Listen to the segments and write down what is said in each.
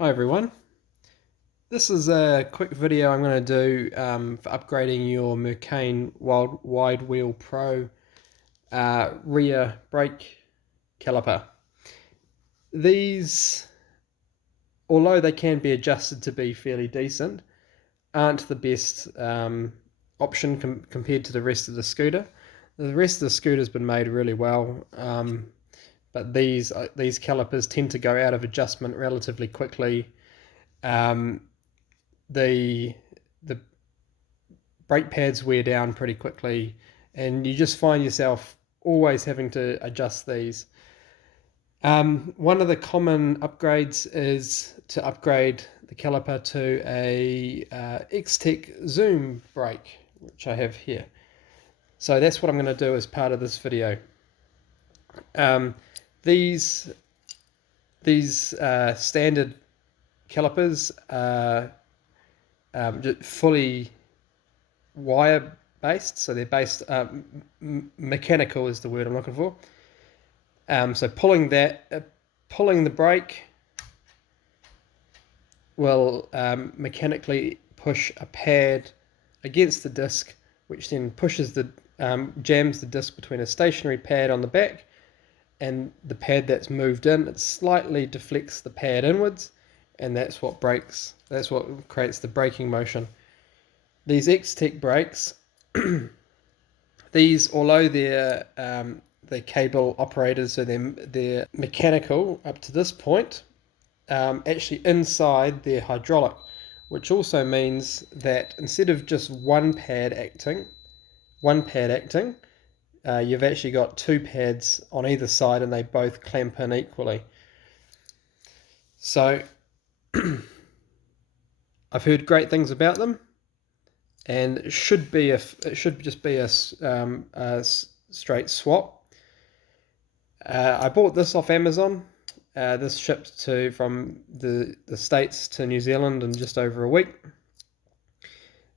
Hi everyone, this is a quick video I'm going to do for upgrading your Mercane WideWheel Pro rear brake caliper. These, although they can be adjusted to be fairly decent, aren't the best option compared to the rest of the scooter. The rest of the scooter's been made really well, but these calipers tend to go out of adjustment relatively quickly. Um, the the brake pads wear down pretty quickly, and you just find yourself always having to adjust these. One of the common upgrades is to upgrade the caliper to a X-Tech Zoom brake, which I have here. So that's what I'm going to do as part of this video. Um, these standard calipers are fully wire based, so they're based mechanical is the word I'm looking for. So pulling the brake will mechanically push a pad against the disc, which then pushes jams the disc between a stationary pad on the back and the pad that's moved in. It slightly deflects the pad inwards, and that's what creates the braking motion. These X-Tech brakes, although they're cable operators, so they're mechanical up to this point, actually inside they're hydraulic, which also means that instead of just one pad acting, you've actually got two pads on either side, and they both clamp in equally. So I've heard great things about them, and it should just be a straight swap. I bought this off Amazon. This shipped from the States to New Zealand in just over a week.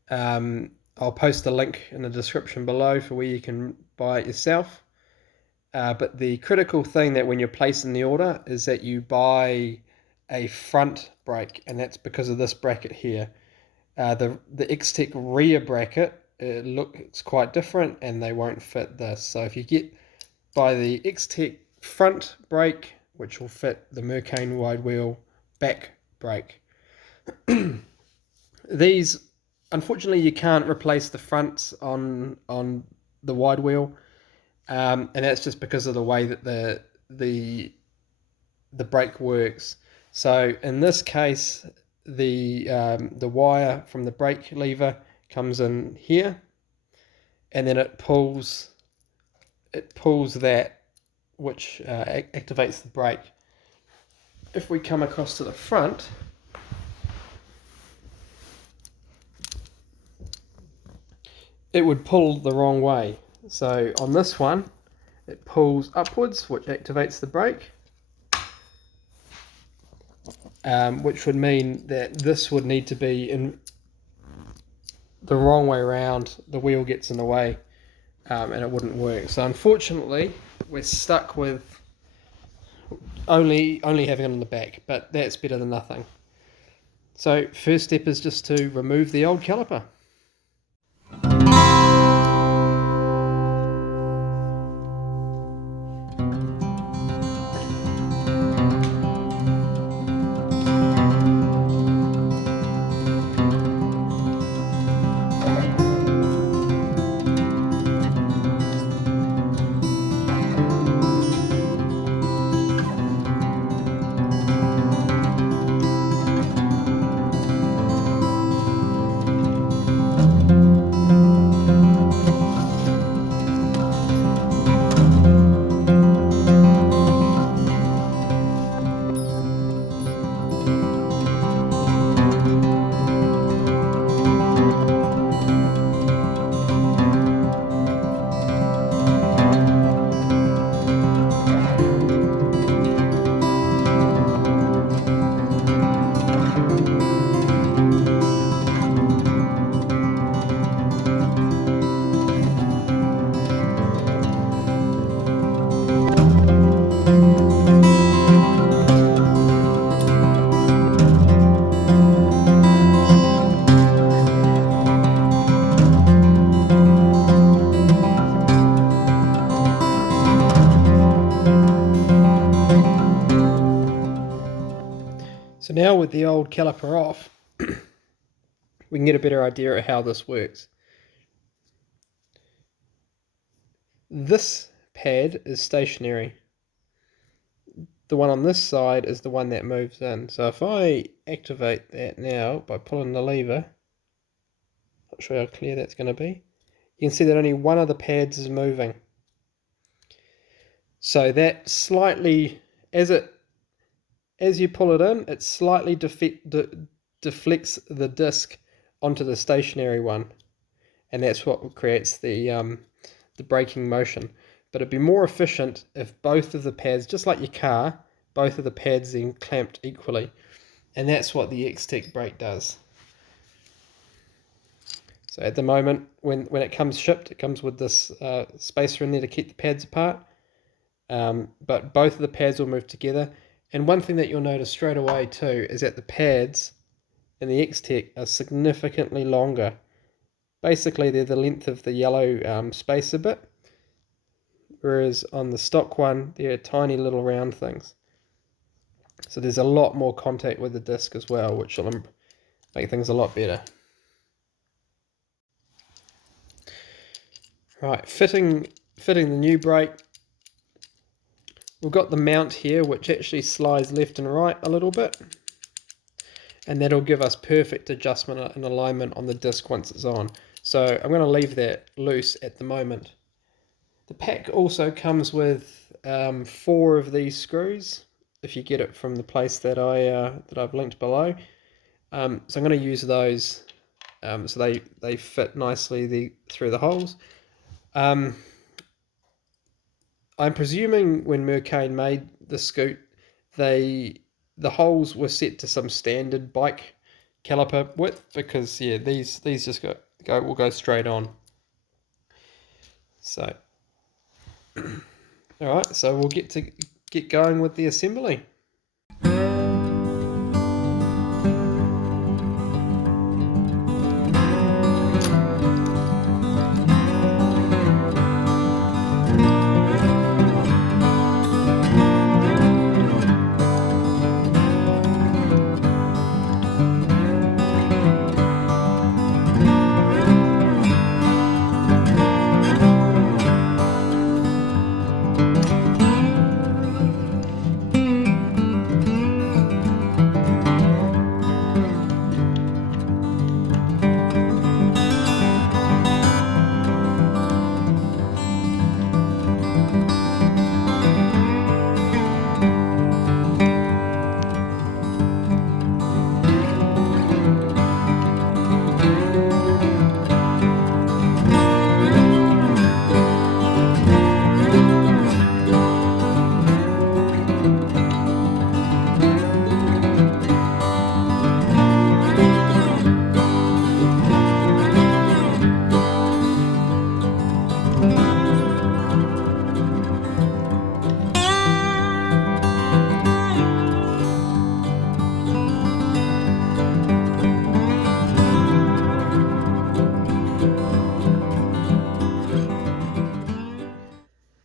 I'll post a link in the description below for where you can buy it yourself. But the critical thing that when you're placing the order is that you buy a front brake, and that's because of this bracket here. The X-Tech rear bracket, it looks quite different, and they won't fit this. So if you buy the X-Tech front brake, which will fit the Mercane WideWheel back brake. These, unfortunately, you can't replace the fronts on the wide wheel, and that's just because of the way that the brake works. So in this case, the wire from the brake lever comes in here, and then it pulls that, which activates the brake. If we come across to the front, it would pull the wrong way. So on this one, it pulls upwards, which activates the brake, which would mean that this would need to be in the wrong way around. The wheel gets in the way, and it wouldn't work. So unfortunately, we're stuck with only having it on the back, but that's better than nothing. So first step is just to remove the old caliper. So now with the old caliper off, we can get a better idea of how this works. This pad is stationary. The one on this side is the one that moves in. So if I activate that now by pulling the lever, not sure how clear that's going to be, you can see that only one of the pads is moving. So that slightly, as you pull it in, it slightly deflects the disc onto the stationary one, and that's what creates the braking motion. But it'd be more efficient if both of the pads, just like your car, both of the pads then clamped equally, and that's what the X-Tech brake does. So at the moment, when it comes shipped, it comes with this spacer in there to keep the pads apart. But both of the pads will move together. And one thing that you'll notice straight away too is that the pads in the X-Tech are significantly longer. Basically, they're the length of the yellow spacer bit, whereas on the stock one, they're tiny little round things. So there's a lot more contact with the disc as well, which will make things a lot better. Right, fitting the new brake. We've got the mount here, which actually slides left and right a little bit, and that'll give us perfect adjustment and alignment on the disc once it's on. So I'm going to leave that loose at the moment. The pack also comes with 4 of these screws, if you get it from the place that I've linked below. So I'm going to use those so they fit nicely through the holes. I'm presuming when Mercane made the scoot, the holes were set to some standard bike caliper width, because yeah, these just will go straight on. So all right, so we'll get going with the assembly.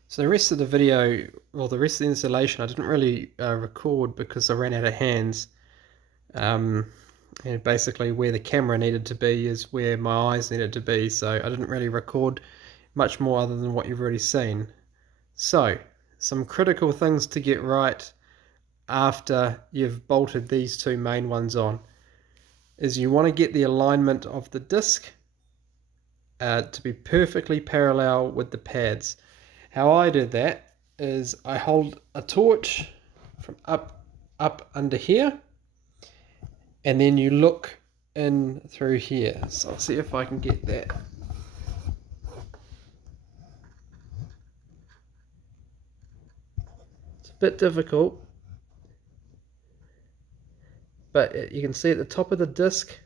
So the rest of the video, or the rest of the installation, I didn't really record because I ran out of hands. And basically where the camera needed to be is where my eyes needed to be, so I didn't really record much more other than what you've already seen. So, some critical things to get right after you've bolted these 2 main ones on is you want to get the alignment of the disc to be perfectly parallel with the pads. How I did that is I hold a torch from up under here, and then you look in through here. So I'll see if I can get that. It's a bit difficult, but you can see at the top of the disc,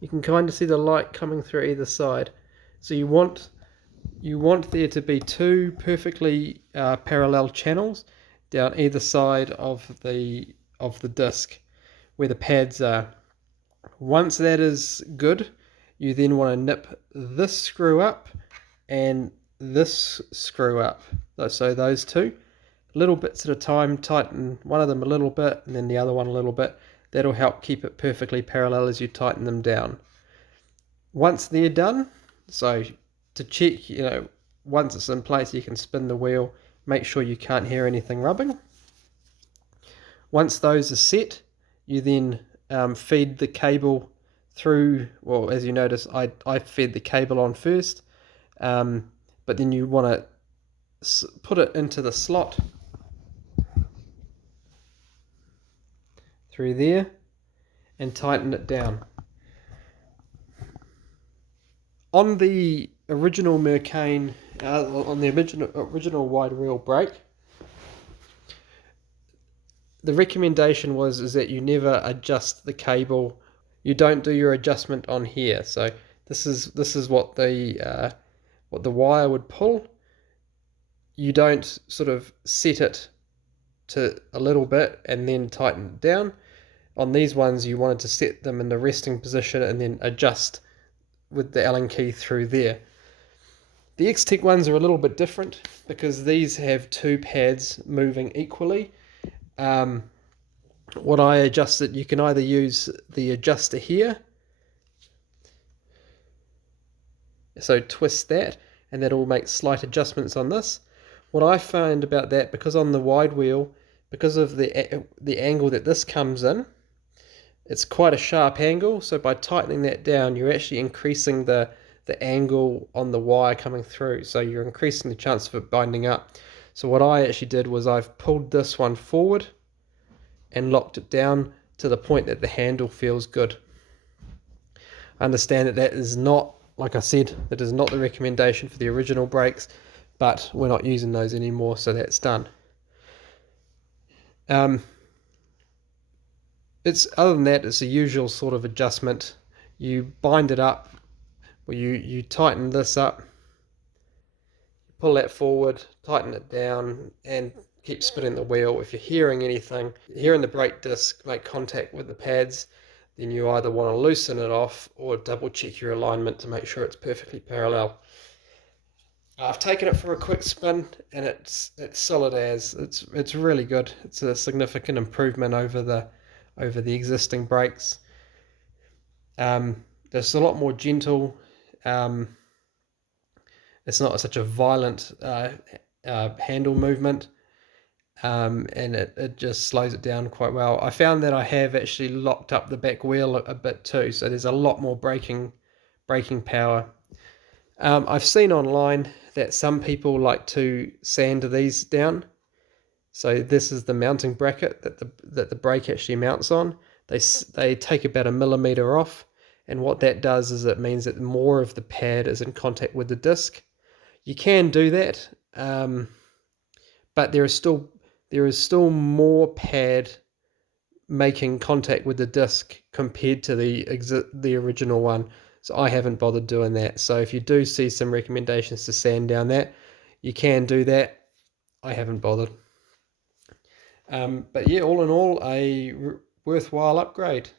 you can kind of see the light coming through either side. So you want there to be 2 perfectly parallel channels down either side of the disc where the pads are. Once that is good, you then want to nip this screw up and this screw up. So those 2, little bits at a time, tighten one of them a little bit and then the other one a little bit. That'll help keep it perfectly parallel as you tighten them down. Once they're done, so to check, once it's in place, you can spin the wheel, make sure you can't hear anything rubbing. Once those are set, you then feed the cable through. Well, as you notice, I fed the cable on first, but then you want to put it into the slot through there and tighten it down. On the original Mercane, on the original WideWheel brake, the recommendation is that you never adjust the cable. You don't do your adjustment on here. So this is what the wire would pull. You don't sort of set it to a little bit and then tighten it down. On these ones, you wanted to set them in the resting position and then adjust with the Allen key through there. The X-Tech ones are a little bit different because these have two pads moving equally. What I adjusted, you can either use the adjuster here, so twist that, and that will make slight adjustments on this. What I found about that, because on the wide wheel, because of the angle that this comes in, it's quite a sharp angle, so by tightening that down, you're actually increasing the angle on the wire coming through, so you're increasing the chance of it binding up. So what I actually did was I've pulled this one forward and locked it down to the point that the handle feels good. I understand that is not, like I said, that is not the recommendation for the original brakes, but we're not using those anymore, so that's done. Other than that, it's a usual sort of adjustment. You bind it up, or you tighten this up, pull that forward, tighten it down, and keep spinning the wheel. If you're hearing anything, hearing the brake disc make contact with the pads, then you either want to loosen it off or double check your alignment to make sure it's perfectly parallel. I've taken it for a quick spin and it's solid as. It's really good. It's a significant improvement over the existing brakes. It's a lot more gentle. It's not such a violent handle movement, and it just slows it down quite well. I found that I have actually locked up the back wheel a bit too, so there's a lot more braking power. I've seen online that some people like to sand these down. So this is the mounting bracket that the brake actually mounts on. They take about 1 millimeter off, and what that does is it means that more of the pad is in contact with the disc. You can do that, but there is still more pad making contact with the disc compared to the original one. So I haven't bothered doing that. So if you do see some recommendations to sand down that, you can do that. I haven't bothered. But yeah, all in all, a worthwhile upgrade.